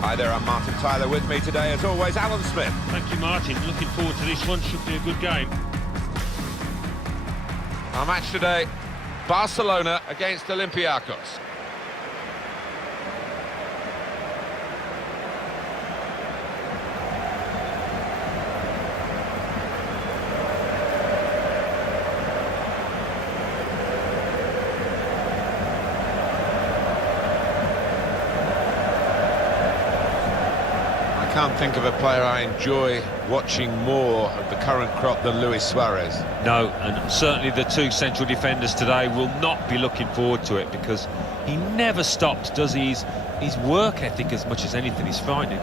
Hi there, I'm Martin Tyler. With me today, as always, Alan Smith. Thank you, Martin. Looking forward to this one. Should be a good game. Our match today, Barcelona against Olympiacos. I can't think of a player I enjoy watching more of the current crop than Luis Suarez. No, and certainly the two central defenders today will not be looking forward to it, because he never stops, does he? His work ethic, as much as anything, is frightening.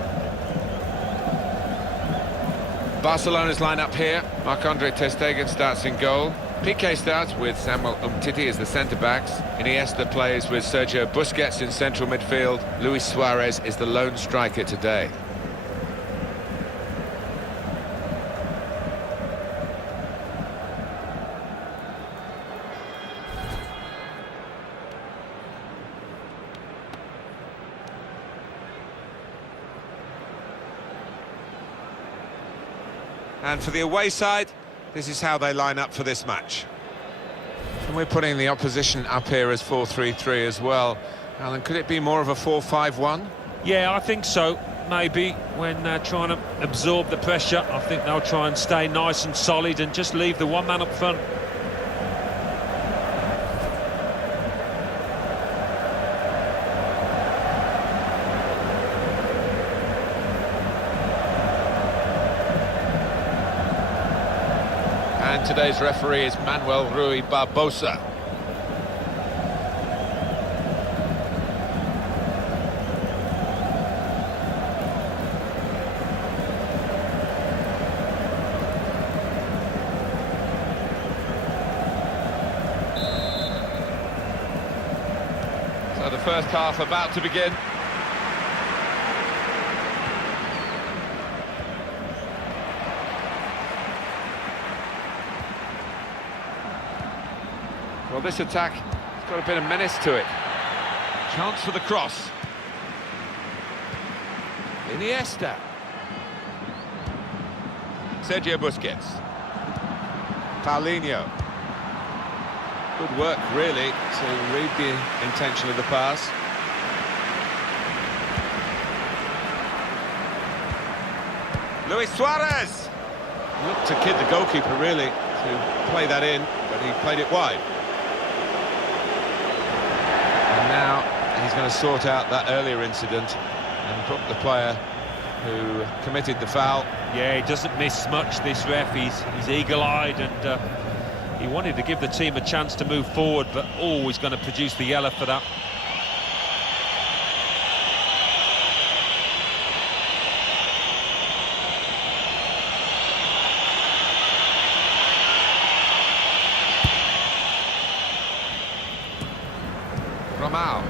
Barcelona's line-up here. Marc-Andre ter Stegen starts in goal. Piqué starts with Samuel Umtiti as the centre-backs. Iniesta plays with Sergio Busquets in central midfield. Luis Suarez is the lone striker today. And for the away side, this is how they line up for this match. And we're putting the opposition up here as 4-3-3 as well. Alan, could it be more of a 4-5-1? Yeah, I think so. Maybe when trying to absorb the pressure, I think they'll try and stay nice and solid and just leave the one man up front. And today's referee is Manuel Rui Barbosa. So the first half about to begin. Well, this attack has got a bit of menace to it. Chance for the cross. Iniesta. Sergio Busquets. Paulinho. Good work, really, to read the intention of the pass. Luis Suarez. Looked to kid the goalkeeper, really, to play that in, but he played it wide. Now he's going to sort out that earlier incident and put the player who committed the foul. Yeah, he doesn't miss much, this ref. He's eagle-eyed, and he wanted to give the team a chance to move forward, but always going to produce the yellow for that. Romao.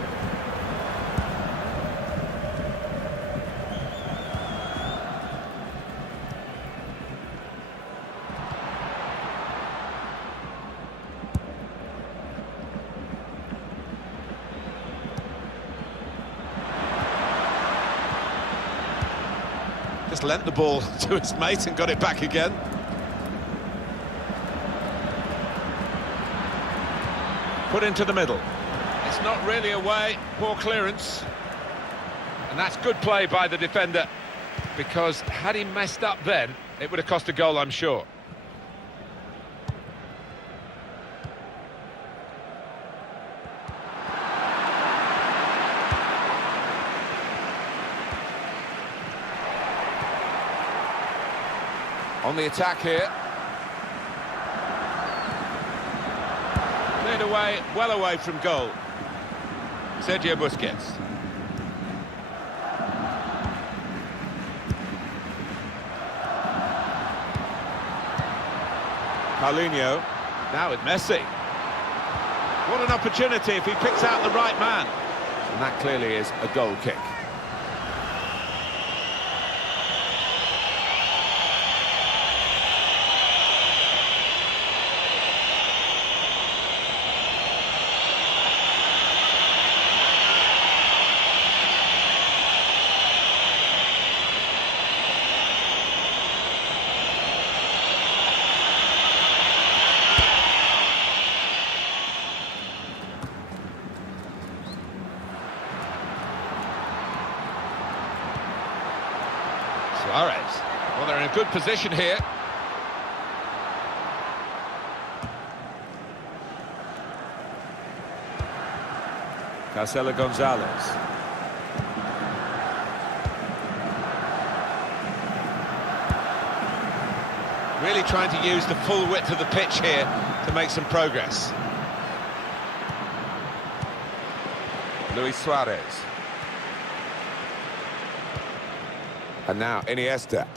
Just lent the ball to his mate and got it back again. Put into the middle. It's not really away, poor clearance. And that's good play by the defender, because had he messed up then, it would have cost a goal, I'm sure. On the attack here. Cleared away, well away from goal. Sergio Busquets. Paulinho. Now with Messi. What an opportunity if he picks out the right man. And that clearly is a goal kick. Suarez. Well, they're in a good position here. Marcelo Gonzalez. Really trying to use the full width of the pitch here to make some progress. Luis Suarez. And now Iniesta.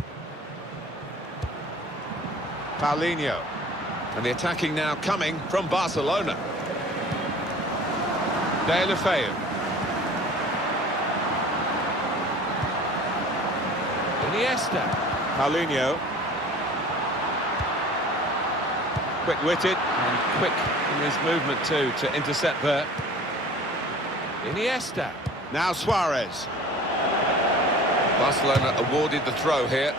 Paulinho. And the attacking now coming from Barcelona. Deulofeu. Iniesta. Paulinho. Quick-witted and quick in his movement too to intercept there. Iniesta. Now Suarez. Barcelona awarded the throw here.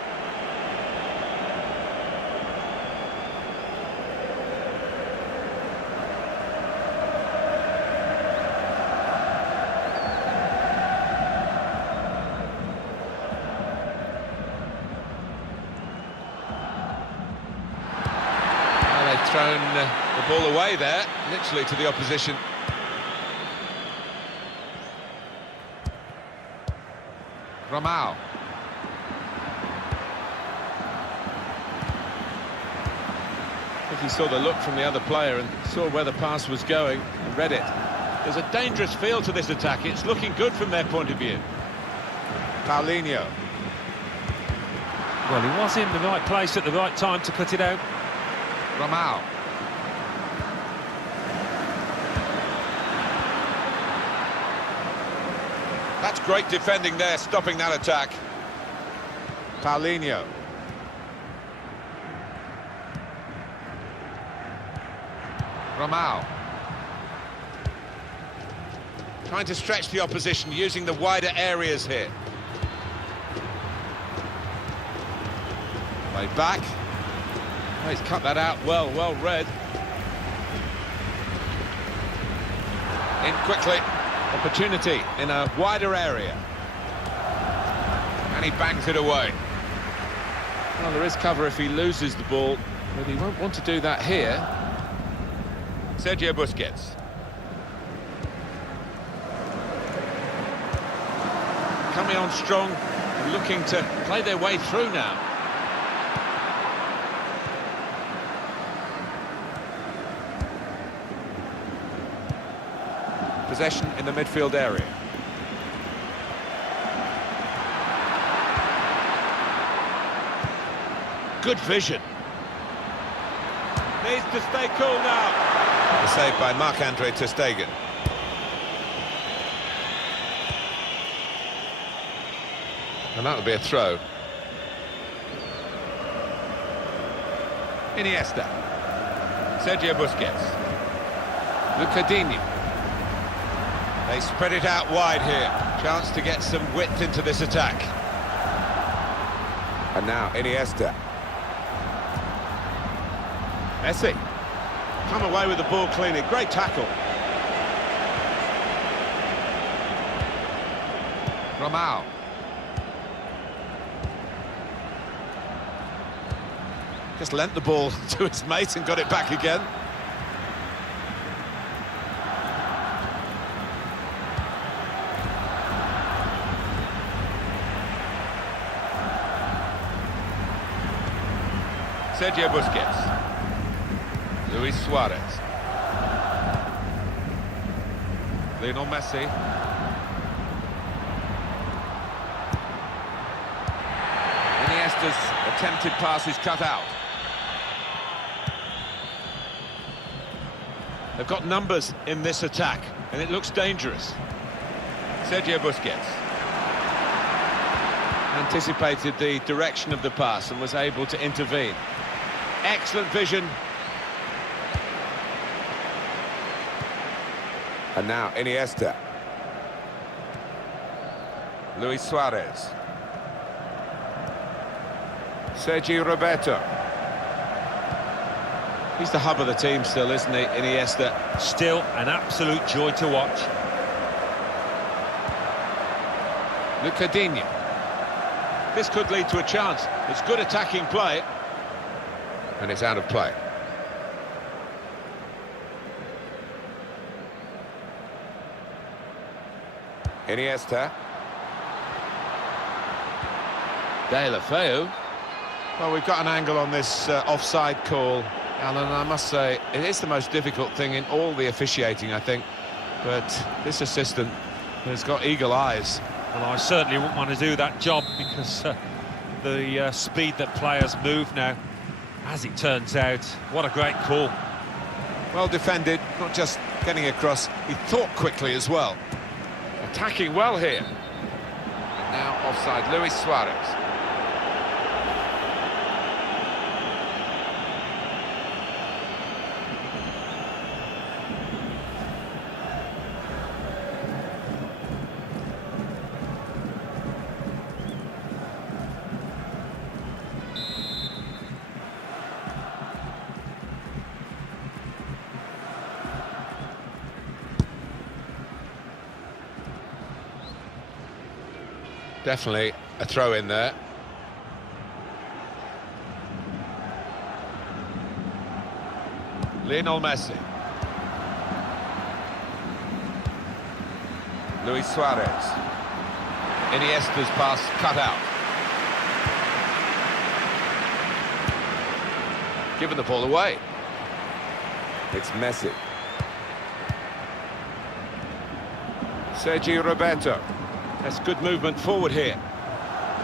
Thrown the ball away there, literally to the opposition. Ramao. I think he saw the look from the other player and saw where the pass was going and read it. There's a dangerous feel to this attack. It's looking good from their point of view. Paulinho. Well, he was in the right place at the right time to cut it out. Ramao. That's great defending there, stopping that attack. Paulinho. Ramao. Trying to stretch the opposition, using the wider areas here. Played back. Oh, he's cut that out well read. In quickly. Opportunity in a wider area. And he bangs it away. Well, there is cover if he loses the ball, but he won't want to do that here. Sergio Busquets. Coming on strong, looking to play their way through now. Possession in the midfield area. Good vision. Needs to stay cool now. The save by Marc-Andre ter Stegen. And that'll be a throw. Iniesta. Sergio Busquets. Lucadinho. They spread it out wide here. Chance to get some width into this attack. And now Iniesta. Messi. Come away with the ball cleanly. Great tackle. Ramao. Just lent the ball to his mate and got it back again. Sergio Busquets. Luis Suarez. Lionel Messi. Iniesta's attempted pass is cut out. They've got numbers in this attack, and it looks dangerous. Sergio Busquets. Anticipated the direction of the pass and was able to intervene. Excellent vision. And now Iniesta. Luis Suarez. Sergi Roberto. He's the hub of the team still, isn't he, Iniesta? Still an absolute joy to watch. Lucadinho. This could lead to a chance. It's good attacking play. And it's out of play. Iniesta. Deulofeu. Well, we've got an angle on this offside call, Alan, and I must say, it is the most difficult thing in all the officiating, I think. But this assistant has got eagle eyes. Well, I certainly wouldn't want to do that job because the speed that players move now, as it turns out, what a great call. Well defended, not just getting across, he thought quickly as well. Attacking well here. And now offside, Luis Suarez. Definitely a throw in there. Lionel Messi. Luis Suarez. Iniesta's pass cut out. Given the ball away. It's Messi. Sergio Roberto. That's good movement forward here.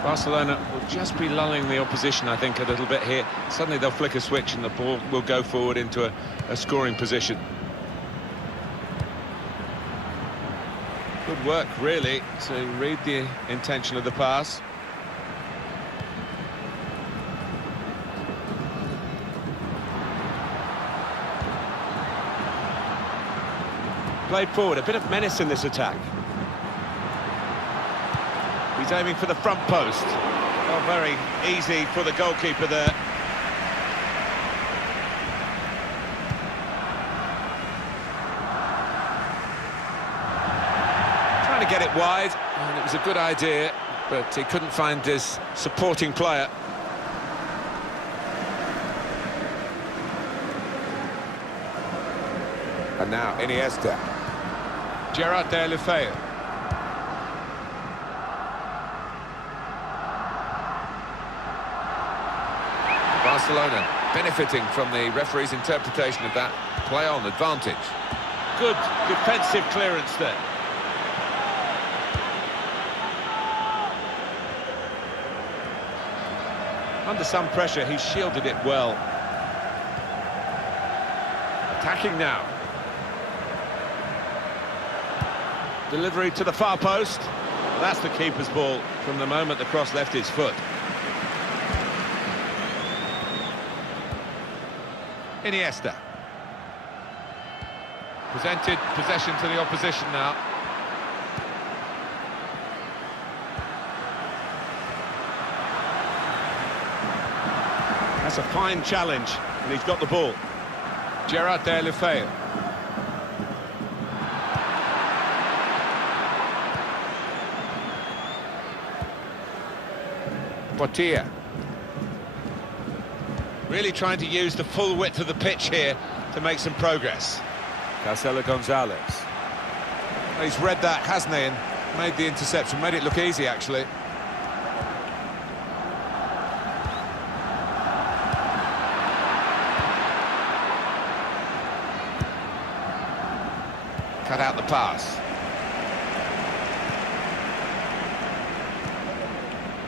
Barcelona will just be lulling the opposition, I think, a little bit here. Suddenly they'll flick a switch and the ball will go forward into a scoring position. Good work, really, to read the intention of the pass. Played forward, a bit of menace in this attack. He's aiming for the front post. Oh, very easy for the goalkeeper there. Trying to get it wide, and it was a good idea, but he couldn't find his supporting player. And now Iniesta. Gerard Deulofeu. Barcelona benefiting from the referee's interpretation of that play-on advantage. Good defensive clearance there. Under some pressure, he shielded it well. Attacking now. Delivery to the far post. That's the keeper's ball from the moment the cross left his foot. Iniesta. Presented possession to the opposition now. That's a fine challenge, and he's got the ball. Gerard Deulofeu. Portilla. Really trying to use the full width of the pitch here to make some progress. Marcelo Gonzalez. He's read that, hasn't he, and made the interception, made it look easy, actually. Cut out the pass.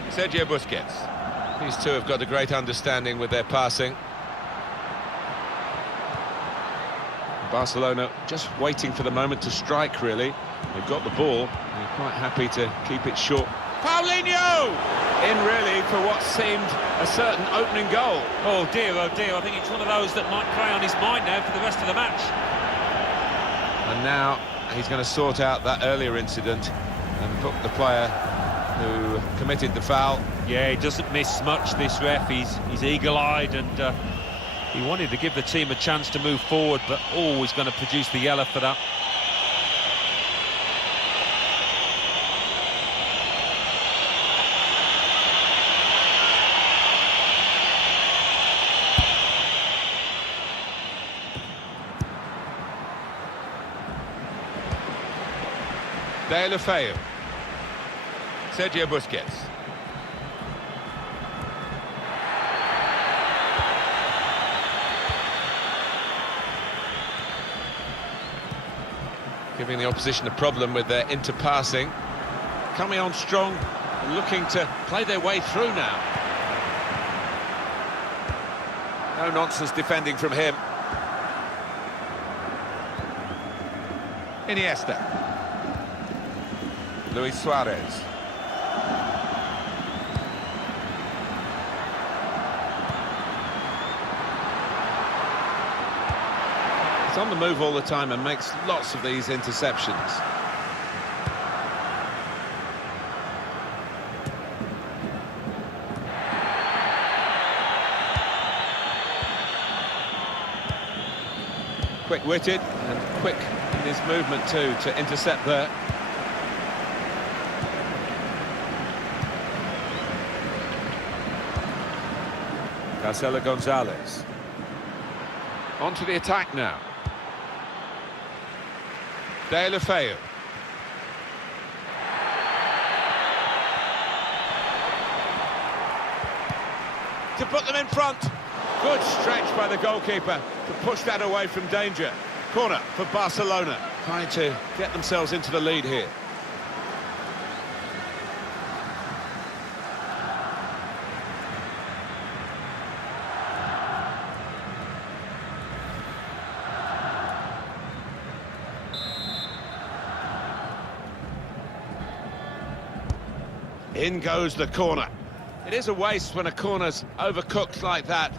Sergio Busquets. These two have got a great understanding with their passing. Barcelona just waiting for the moment to strike, really. They've got the ball. They're quite happy to keep it short. Paulinho! In, really, for what seemed a certain opening goal. Oh dear, I think it's one of those that might play on his mind now for the rest of the match. And now he's going to sort out that earlier incident and put the player who committed the foul. Yeah, he doesn't miss much, this ref. He's eagle-eyed, and he wanted to give the team a chance to move forward, but always going to produce the yellow for that. Feyenoord. Sergio Busquets. Giving the opposition a problem with their interpassing. Coming on strong, looking to play their way through now. No nonsense defending from him. Iniesta. Luis Suarez. He's on the move all the time and makes lots of these interceptions. Quick-witted and quick in his movement too to intercept there. Marcelo Gonzalez. On to the attack now. Feyenoord. To put them in front. Good stretch by the goalkeeper to push that away from danger. Corner for Barcelona, trying to get themselves into the lead here. In goes the corner. It is a waste when a corner's overcooked like that.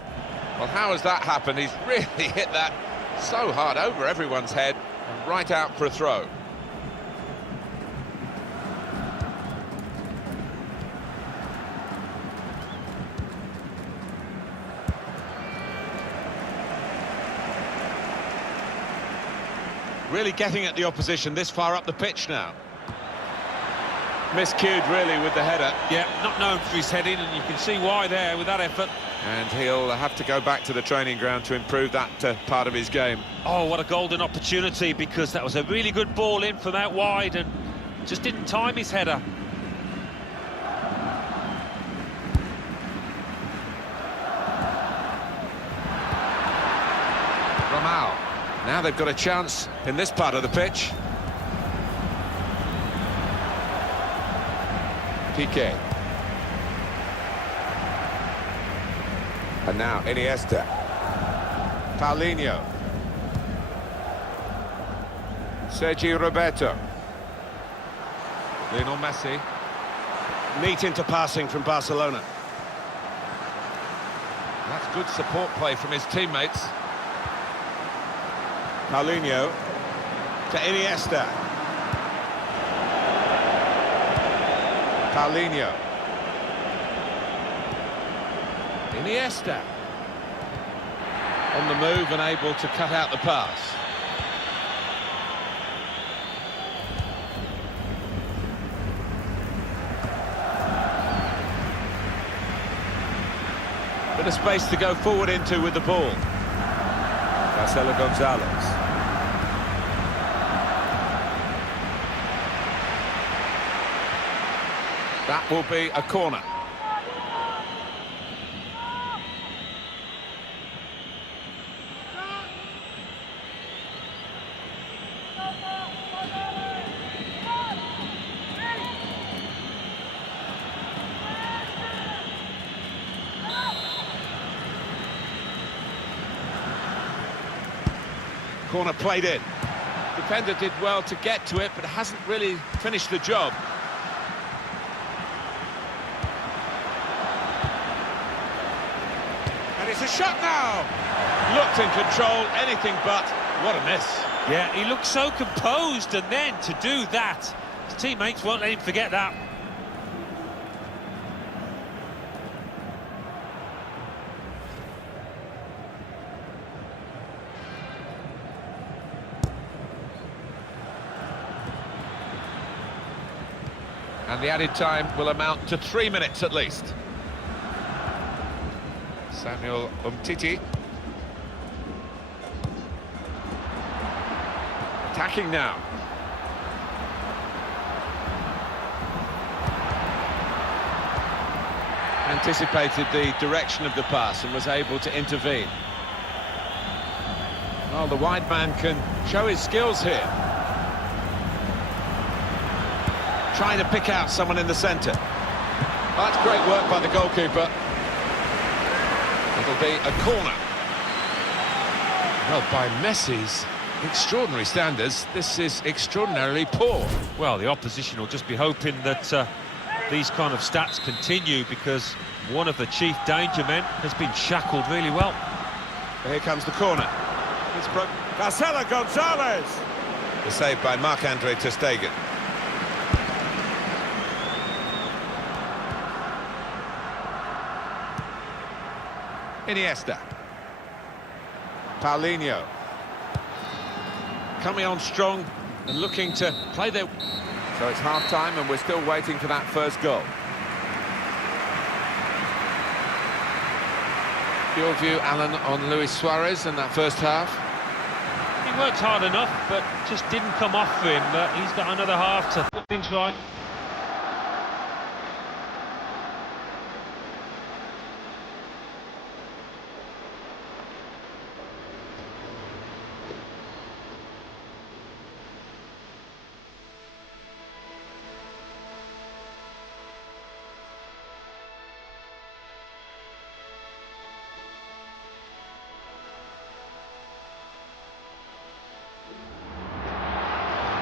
Well, how has that happened? He's really hit that so hard over everyone's head and right out for a throw. Really getting at the opposition this far up the pitch now. Miscued really with the header. Yeah, not known for his heading, and you can see why there with that effort. And he'll have to go back to the training ground to improve that part of his game. Oh, what a golden opportunity, because that was a really good ball in from out wide and just didn't time his header. Ramal. Now they've got a chance in this part of the pitch. Piqué. And now Iniesta. Paulinho. Sergi Roberto. Lionel Messi. Neat into passing from Barcelona. That's good support play from his teammates. Paulinho to Iniesta. Paulinho. Iniesta. On the move and able to cut out the pass. Bit of space to go forward into with the ball. Marcelo Gonzalez. That will be a corner. Corner played in. Defender did well to get to it, but hasn't really finished the job. And it's a shot now. Looked in control, anything but. What a miss. Yeah, he looked so composed, and then to do that, his teammates won't let him forget that. And the added time will amount to 3 minutes at least. Samuel Umtiti. Attacking now. anticipated the direction of the pass and was able to intervene. Well, the wide man can show his skills here. Trying to pick out someone in the centre. That's great work by the goalkeeper. It'll be a corner. Well, by Messi's extraordinary standards, this is extraordinarily poor. Well, the opposition will just be hoping that these kind of stats continue, because one of the chief danger men has been shackled really well. Here comes the corner. It's Marcelo Gonzalez. The save by Marc-Andre ter Stegen. Iniesta. Paulinho. Coming on strong and looking to play their... So it's half-time and we're still waiting for that first goal. Your view, Alan, on Luis Suarez in that first half? He worked hard enough, but just didn't come off for him. But he's got another half to put things right.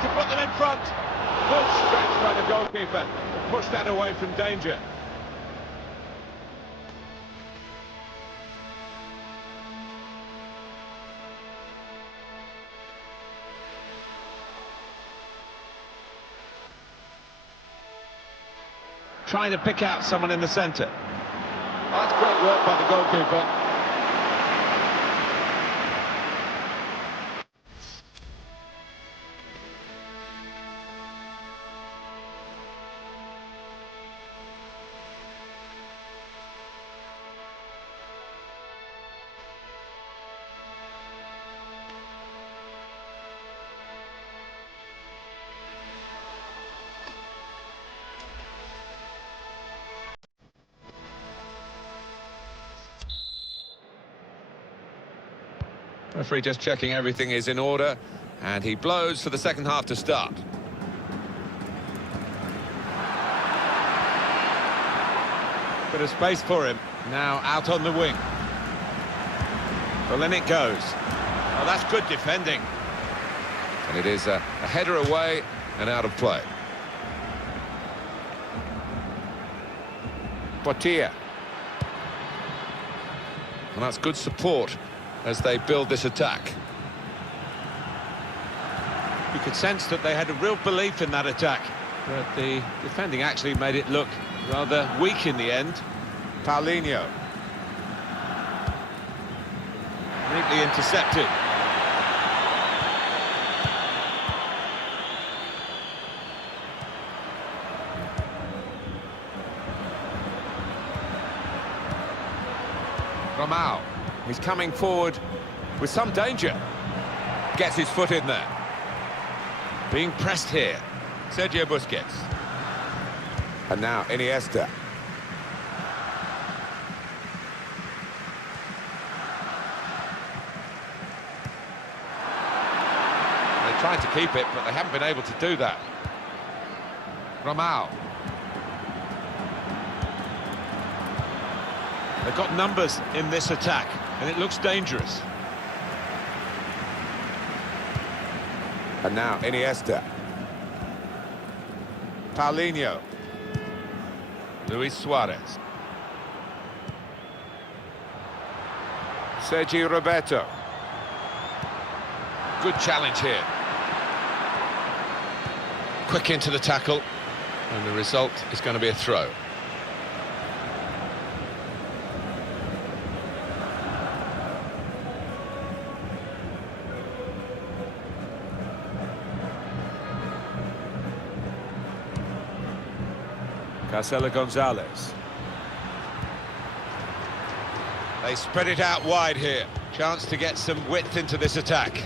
To put them in front. Good stretch by the goalkeeper to push that away from danger. Trying to pick out someone in the centre. That's great work by the goalkeeper. Referee just checking everything is in order, and he blows for the second half to start. Bit of space for him, now out on the wing. Well, in it goes. Oh, that's good defending. And it is a header away and out of play. Portier. And that's good support as they build this attack. You could sense that they had a real belief in that attack, but the defending actually made it look rather weak in the end. Paulinho. Neatly intercepted. Romao. He's coming forward with some danger. Gets his foot in there. Being pressed here. Sergio Busquets. And now Iniesta. They tried to keep it, but they haven't been able to do that. Romao. They've got numbers in this attack, and it looks dangerous. And now Iniesta. Paulinho. Luis Suarez. Sergi Roberto. Good challenge here. Quick into the tackle, and the result is going to be a throw. Marcelo Gonzalez. They spread it out wide here. Chance to get some width into this attack.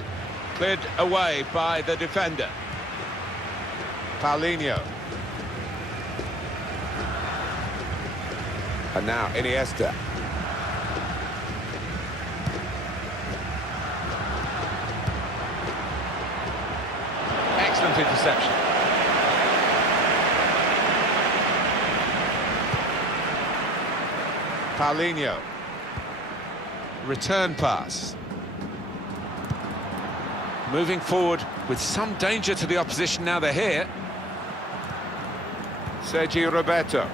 Cleared away by the defender. Paulinho. And now Iniesta. Excellent interception. Paulinho. Return pass. Moving forward with some danger to the opposition now they're here. Sergio Roberto.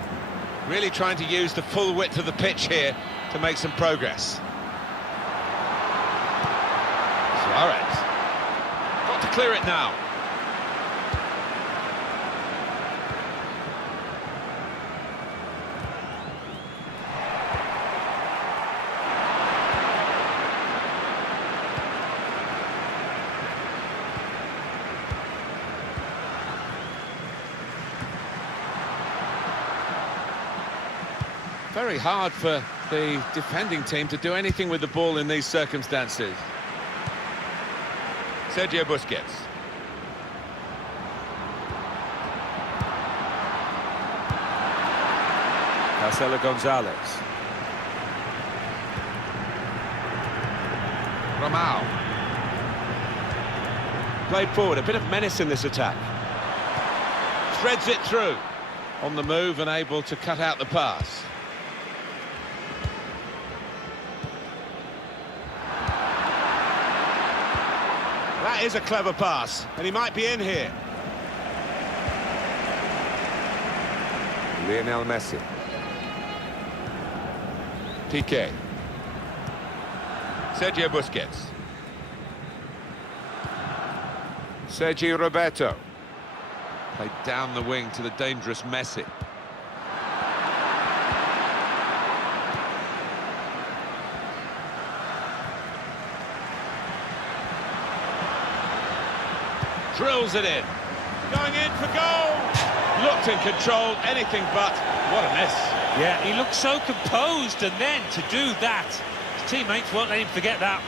Really trying to use the full width of the pitch here to make some progress. Suarez. Got to clear it now. Very hard for the defending team to do anything with the ball in these circumstances. Sergio Busquets. Marcelo Gonzalez. Romao. Played forward, a bit of menace in this attack. Threads it through. On the move and able to cut out the pass. That is a clever pass, and he might be in here. Lionel Messi. Piqué. Sergio Busquets. Sergio Roberto. Played down the wing to the dangerous Messi. Drills it in. Going in for goal. Looked in control, anything but. What a miss. Yeah, he looked so composed, and then to do that, his teammates won't let him forget that.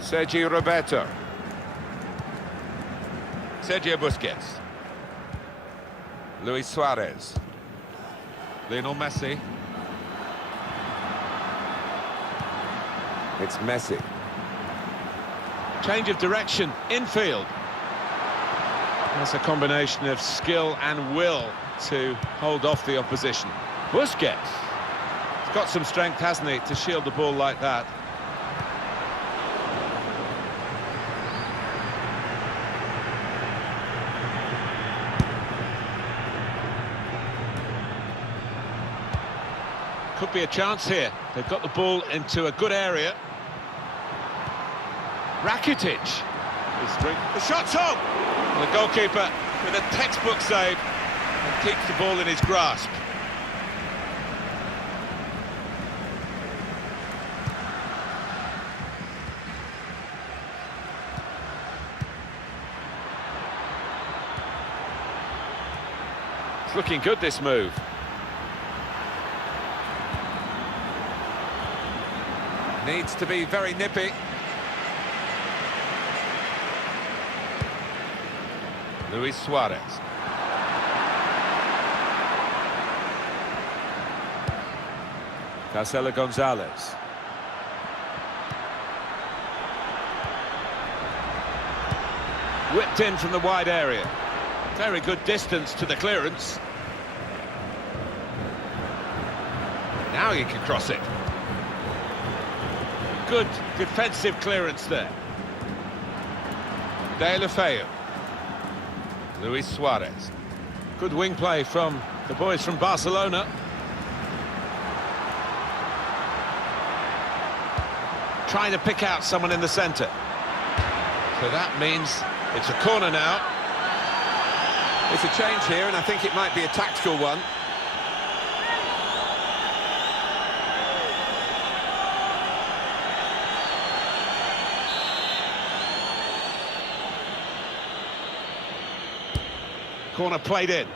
Sergio Roberto. Sergio Busquets. Luis Suarez. Lionel Messi. It's Messi. Change of direction, infield. That's a combination of skill and will to hold off the opposition. Busquets. He's got some strength, hasn't he, to shield the ball like that. Could be a chance here. They've got the ball into a good area. Rakitic. The shot's on! And the goalkeeper with a textbook save and keeps the ball in his grasp. It's looking good, this move. Needs to be very nippy. Luis Suarez. Marcelo Gonzalez. Whipped in from the wide area. Very good distance to the clearance. Now he can cross it. Good defensive clearance there. Deulofeu. Luis Suarez. Good wing play from the boys from Barcelona. Trying to pick out someone in the centre. So that means it's a corner now. It's a change here, and I think it might be a tactical one. Corner played in.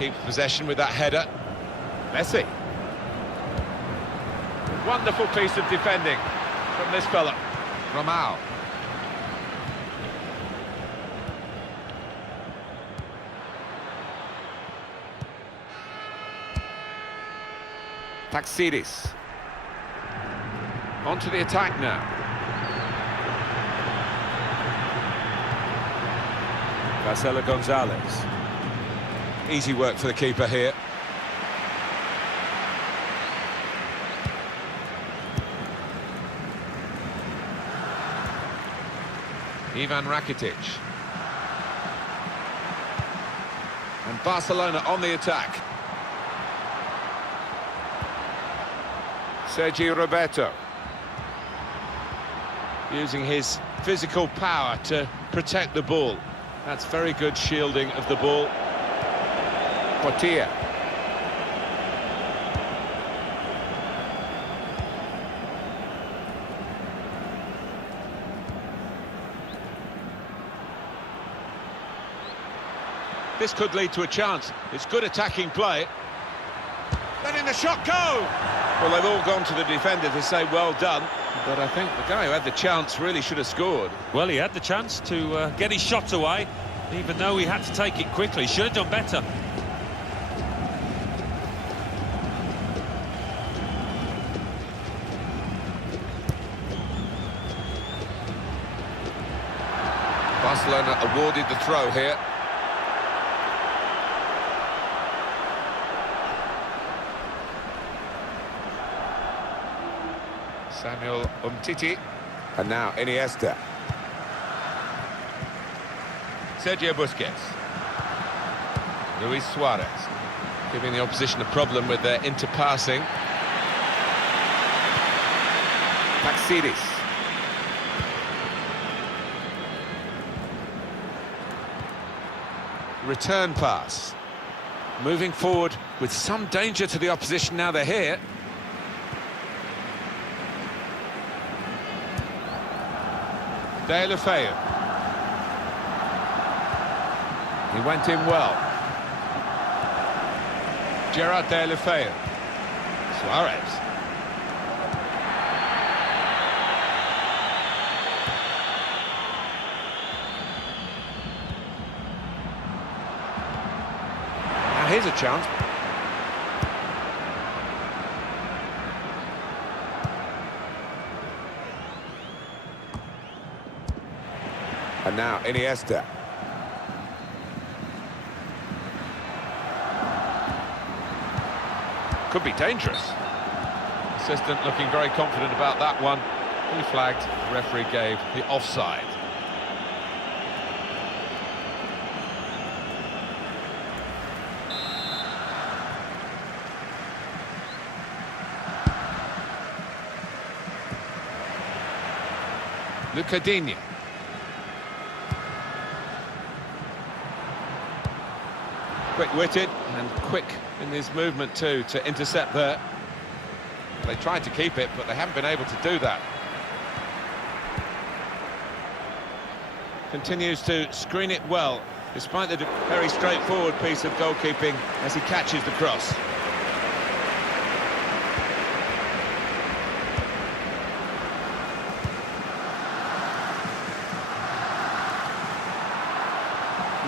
Keeps possession with that header. Messi. Wonderful piece of defending from this fella. Romao. Taxidis. Onto the attack now. Marcelo Gonzalez. Easy work for the keeper here. Ivan Rakitic. And Barcelona on the attack. Sergio Roberto. Using his physical power to protect the ball. That's very good shielding of the ball. Portier. This could lead to a chance. It's good attacking play. Letting the shot go! Well, they've all gone to the defender to say well done, but I think the guy who had the chance really should have scored. Well, he had the chance to get his shot away, even though he had to take it quickly. Should have done better. Barcelona awarded the throw here. Samuel Umtiti. And now Iniesta. Sergio Busquets. Luis Suarez. Giving the opposition a problem with their interpassing. Taxidis. Return pass. Moving forward with some danger to the opposition now they're here. Deulofeu. He went in well. Gerard Deulofeu. Suarez. Now here's a chance. And now Iniesta. Could be dangerous. Assistant looking very confident about that one. He flagged, the referee gave the offside. Lucadinho. Quick-witted and quick in his movement too to intercept there. They tried to keep it, but they haven't been able to do that. Continues to screen it well, despite the very straightforward piece of goalkeeping as he catches the cross.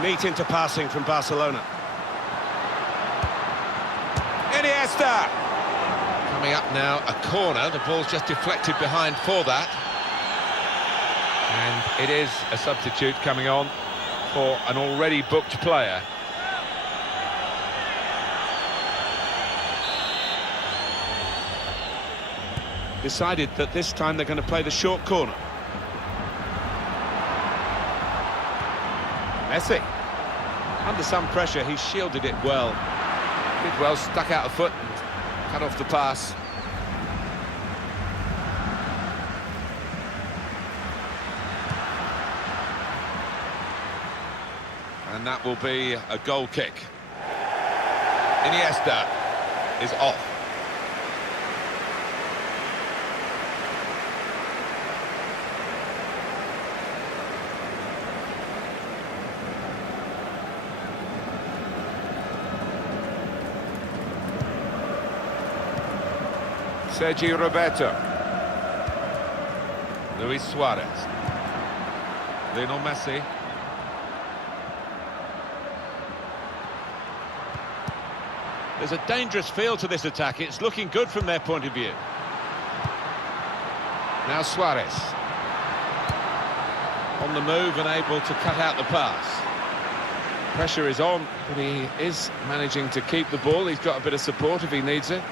Neat into passing from Barcelona. Iniesta! Coming up now, a corner. The ball's just deflected behind for that. And it is a substitute coming on for an already booked player. Decided that this time they're going to play the short corner. Messi. Under some pressure, he shielded it well. Did well, stuck out a foot and cut off the pass. And that will be a goal kick. Iniesta is off. Sergi Roberto. Luis Suarez. Lionel Messi. There's a dangerous feel to this attack. It's looking good from their point of view. Now Suarez. On the move and able to cut out the pass. Pressure is on, but he is managing to keep the ball. He's got a bit of support if he needs it.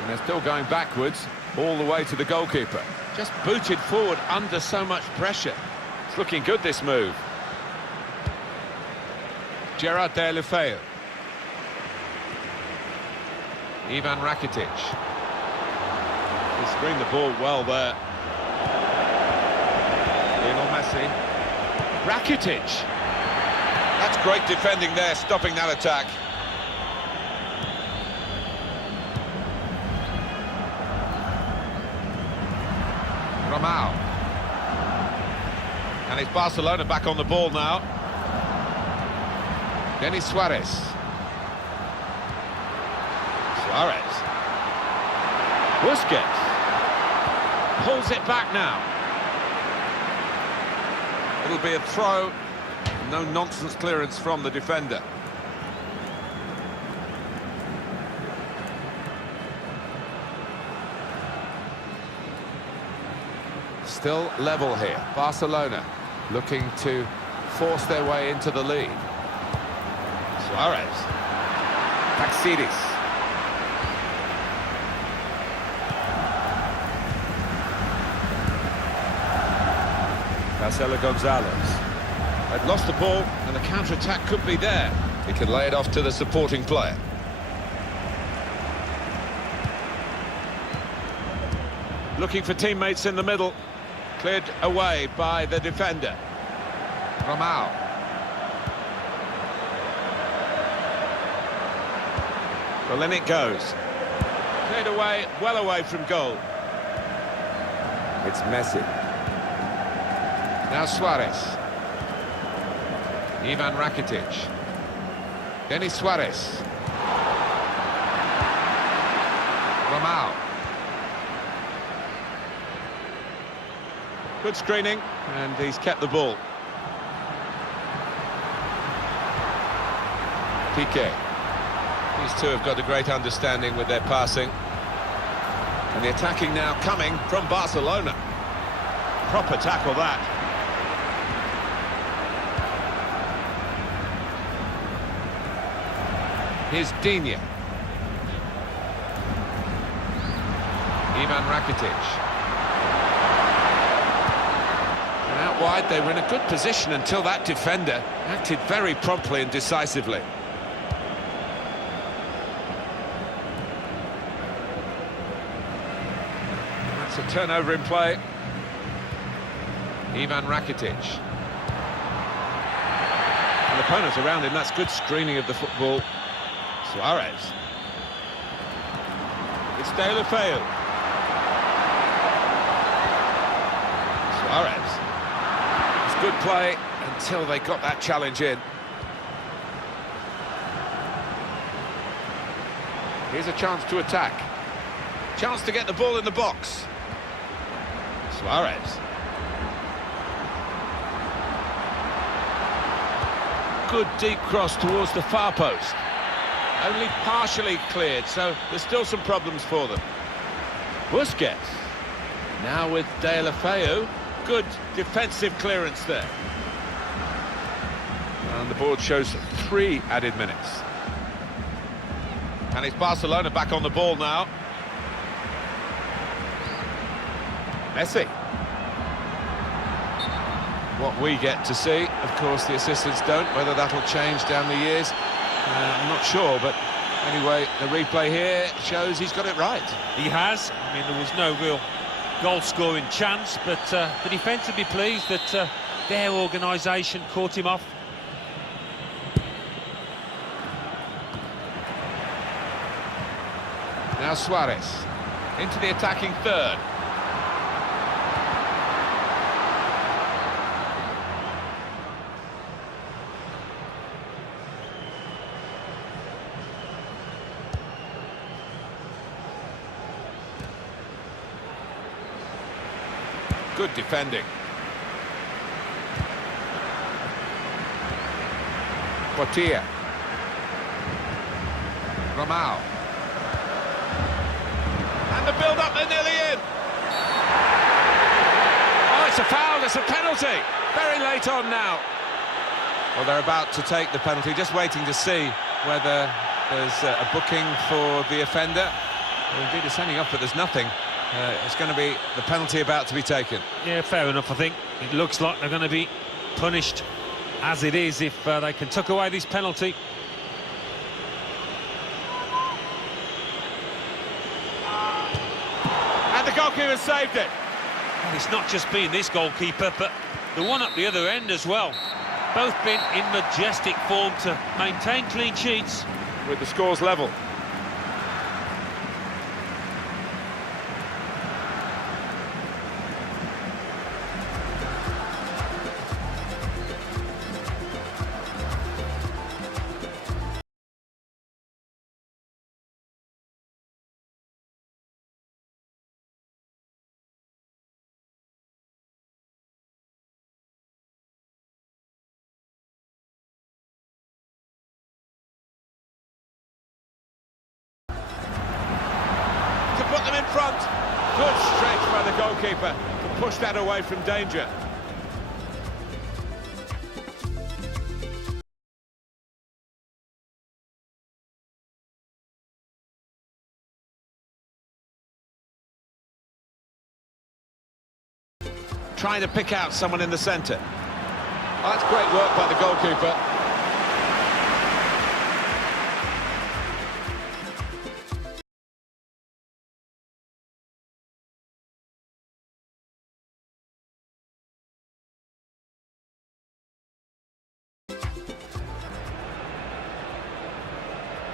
And they're still going backwards, all the way to the goalkeeper. Just booted forward under so much pressure. It's looking good, this move. Gerard Deulofeu. Ivan Rakitic. He screened the ball well there. Lionel Messi. Rakitic. That's great defending there, stopping that attack. Romao. And it's Barcelona back on the ball now. Denis Suarez. Suarez. Busquets. Pulls it back now. It'll be a throw. No nonsense clearance from the defender. Still level here. Barcelona looking to force their way into the lead. Suarez. Taxiris. Marcelo Gonzalez. They've lost the ball and the counter-attack could be there. He can lay it off to the supporting player. Looking for teammates in the middle. Cleared away by the defender. Romao. Well, in it goes. Cleared away, well away from goal. It's Messi. Now Suarez. Ivan Rakitic. Denis Suarez. Romao. Good screening, and he's kept the ball. Piqué. These two have got a great understanding with their passing. And the attacking now coming from Barcelona. Proper tackle that. Here's Digne. Ivan Rakitic. And out wide, they were in a good position until that defender acted very promptly and decisively. That's a turnover in play. Ivan Rakitic. And opponents around him, that's good screening of the football. Suarez. It's Deulofeu. Suarez. It's good play until they got that challenge in. Here's a chance to attack. Chance to get the ball in the box. Suarez. Good deep cross towards the far post. Only partially cleared, so there's still some problems for them. Busquets. Now with Deulofeu. Good defensive clearance there. And the board shows 3 added minutes. And it's Barcelona back on the ball now. Messi. What we get to see, of course the assistants don't. Whether that'll change down the years, I'm not sure, but anyway, the replay here shows he's got it right. He has. I mean, there was no real goal-scoring chance, but the defence would be pleased that their organisation caught him off. Now Suarez into the attacking third. Good defending. Portier. Ramal. And the build-up, they're nearly in. Oh, it's a foul, it's a penalty. Very late on now. Well, they're about to take the penalty, just waiting to see whether there's a booking for the offender. Well, indeed, it's sending off, but there's nothing. It's going to be the penalty about to be taken. Yeah, fair enough, I think. It looks like they're going to be punished as it is if they can tuck away this penalty. And the goalkeeper saved it. And it's not just been this goalkeeper, but the one up the other end as well. Both been in majestic form to maintain clean sheets. With the scores level. Put them in front. Good stretch by the goalkeeper to push that away from danger. Trying to pick out someone in the centre. Oh, that's great work by the goalkeeper.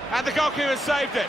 And the goalkeeper saved it.